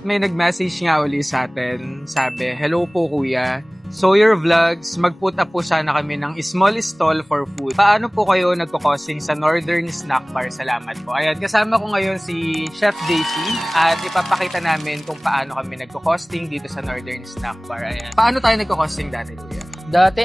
At may nag-message nga uli sa atin. Sabi, hello po kuya. So your vlogs, mag-put up po sana kami ng small stall for food. Paano po kayo nagko-costing sa Northern Snack Bar? Salamat po. Ayan, kasama ko ngayon si Chef JC at ipapakita namin kung paano kami nagko-costing dito sa Northern Snack Bar. Ayan. Paano tayo nagko-costing dati, kuya? Dati,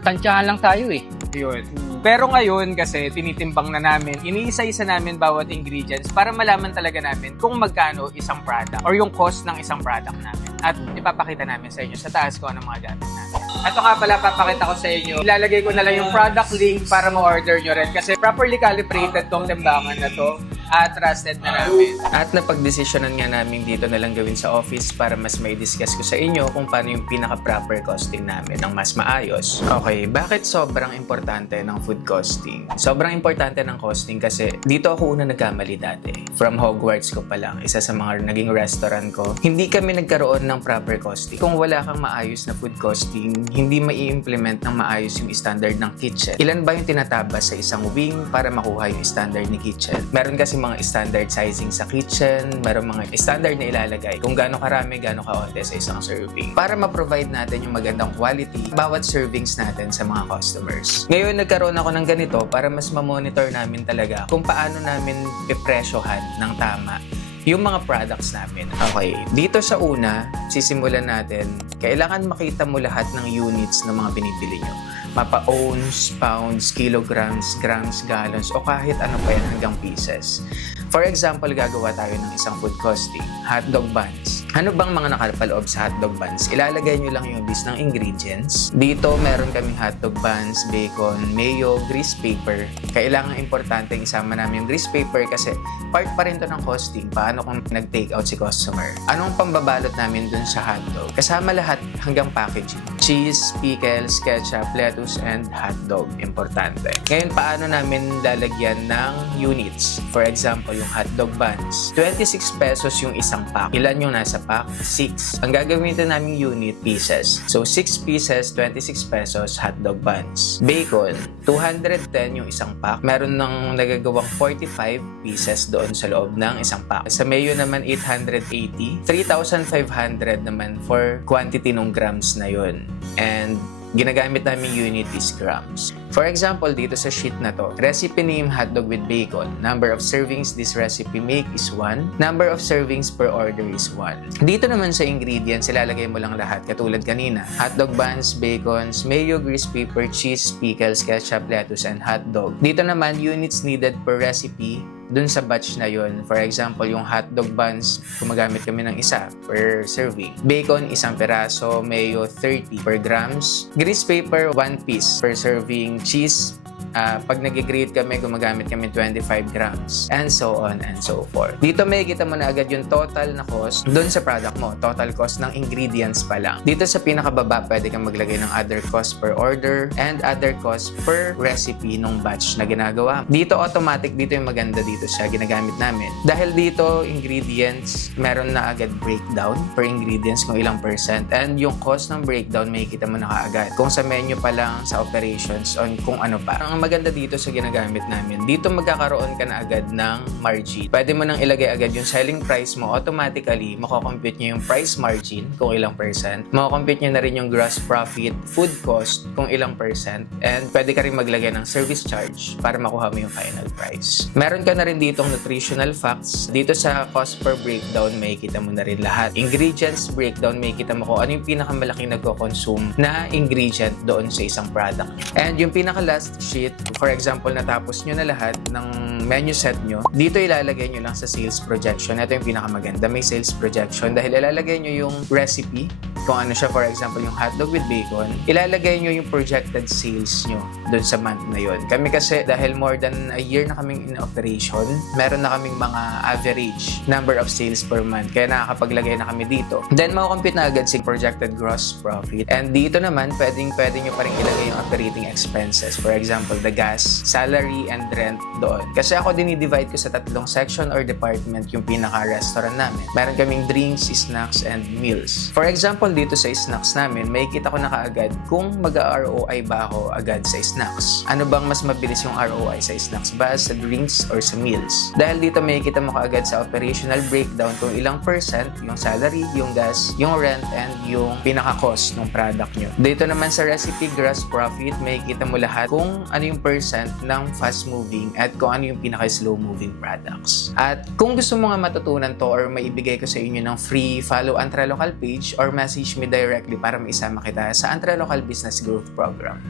tansyahan lang tayo eh. Yun. Pero ngayon kasi tinitimbang na namin, iniisa-isa namin bawat ingredients para malaman talaga namin kung magkano isang product or yung cost ng isang product namin. At ipapakita namin sa inyo sa taas kung anong mga gamit namin. Ito nga pala, papakita ko sa inyo. Ilalagay ko na lang yung product link para ma-order nyo rin kasi properly calibrated tong timbangan na to at trusted na namin. At napag-desisyonan nga namin dito na lang gawin sa office para mas may discuss ko sa inyo kung paano yung pinaka-proper costing namin ng mas maayos. Okay, bakit sobrang importante ng food costing? Sobrang importante ng costing kasi dito ako una nagkamali dati. From Hogwarts ko pa lang, isa sa mga naging restaurant ko, hindi kami nagkaroon ng proper costing. Kung wala kang maayos na food costing, hindi mai-implement ng maayos yung standard ng kitchen. Ilan ba yung tinatabas sa isang wing para makuha yung standard ni kitchen? Meron kasi mga standard sizing sa kitchen, meron mga standard na ilalagay kung gaano karami, gaano kaonte sa isang serving. Para ma-provide natin yung magandang quality bawat servings natin sa mga customers. Ngayon, nagkaroon ako ng ganito para mas ma-monitor namin talaga kung paano namin pipresyohan ng tama yung mga products namin. Okay, dito sa una, sisimulan natin, kailangan makita mo lahat ng units ng mga binibili nyo. Mapa ounce, pounds, kilograms, grams, gallons, o kahit ano pa yan hanggang pieces. For example, gagawa tayo ng isang food costing, hotdog buns. Ano bang mga nakaloob sa hotdog buns? Ilalagay nyo lang yung list ng ingredients. Dito, meron kaming hotdog buns, bacon, mayo, grease paper. Kailangan importante isama namin yung grease paper kasi part pa rin to ng costing. Paano kung nag-take out si customer? Anong pambabalot namin dun sa hotdog? Kasama lahat hanggang packaging. Cheese, pickles, ketchup, lettuce, and hotdog. Importante. Ngayon, paano namin lalagyan ng units? For example, yung hotdog buns. 26 pesos yung isang pack. Ilan yung nasa pack? 6. Ang gagamitin namin unit, pieces. So, 6 pieces, 26 pesos, hotdog buns. Bacon, 210 yung isang pack. Meron ng nagagawang 45 pieces doon sa loob ng isang pack. Sa mayo naman, 880. 3,500 naman for quantity ng grams na yun. And ginagamit namin unit is grams. For example, dito sa sheet na to, recipe name hotdog with bacon. Number of servings this recipe make is 1. Number of servings per order is 1. Dito naman sa ingredients, ilalagay mo lang lahat katulad kanina. Hotdog buns, bacons, mayo, grease paper, cheese, pickles, ketchup, lettuce, and hotdog. Dito naman, units needed per recipe dun sa batch na yun. For example, yung hotdog buns, gumagamit kami ng isa per serving. Bacon, isang peraso. Mayo, 30 per grams. Grease paper, 1 piece per serving. Cheese, pag nag-grate kami, gumagamit kami 25 grams. And so on and so forth. Dito may kita mo na agad yung total na cost dun sa product mo. Total cost ng ingredients pa lang. Dito sa pinakababa, pwede kang maglagay ng other cost per order and other cost per recipe nung batch na ginagawa. Dito automatic, dito yung maganda dito sa ginagamit namin. Dahil dito, ingredients, meron na agad breakdown per ingredients kung ilang percent. And yung cost ng breakdown, may kita mo na kaagad. Kung sa menu pa lang, sa operations, on kung ano pa. Ang maganda dito sa ginagamit namin, dito magkakaroon ka na agad ng margin. Pwede mo nang ilagay agad yung selling price mo. Automatically, makocompute niya yung price margin kung ilang percent. Makocompute niya na rin yung gross profit, food cost kung ilang percent. And pwede ka rin maglagay ng service charge para makuha mo yung final price. Meron ka na rin ditong nutritional facts. Dito sa cost per breakdown, may kita mo na rin lahat. Ingredients breakdown, may kita mo kung ano yung pinakamalaking nagko-consume na ingredient doon sa isang product. And yung pinaka-last sheet, for example, natapos nyo na lahat ng menu set nyo, dito ilalagay nyo lang sa sales projection. Ito yung pinakamaganda, may sales projection dahil ilalagay nyo yung recipe, kung ano siya, for example, yung hotdog with bacon, ilalagay nyo yung projected sales nyo dun sa month na yun. Kami kasi, dahil more than a year na kaming in operation, meron na kaming mga average number of sales per month, kaya nakakapaglagay na kami dito. Then, makakompute na agad si projected gross profit. And dito naman, pwede nyo pa rin ilagay yung operating expenses. For example, the gas, salary, and rent doon. Kasi Kasi ako dinidivide ko sa tatlong section or department yung pinaka-restaurant namin. Meron kaming drinks, snacks, and meals. For example, dito sa snacks namin, may kita ko na kaagad kung mag-ROI ba ako agad sa snacks. Ano bang mas mabilis yung ROI sa snacks ba, sa drinks, or sa meals? Dahil dito may kita mo kaagad sa operational breakdown kung ilang percent yung salary, yung gas, yung rent, and yung pinaka-cost ng product nyo. Dito naman sa recipe gross profit, may kita mo lahat kung ano yung percent ng fast-moving at kung ano yung pinaka-slow-moving products. At kung gusto mo nga matutunan to or maibigay ko sa inyo ng free, follow Antralocal page or message me directly para maisama kita sa Antralocal Business Growth Program.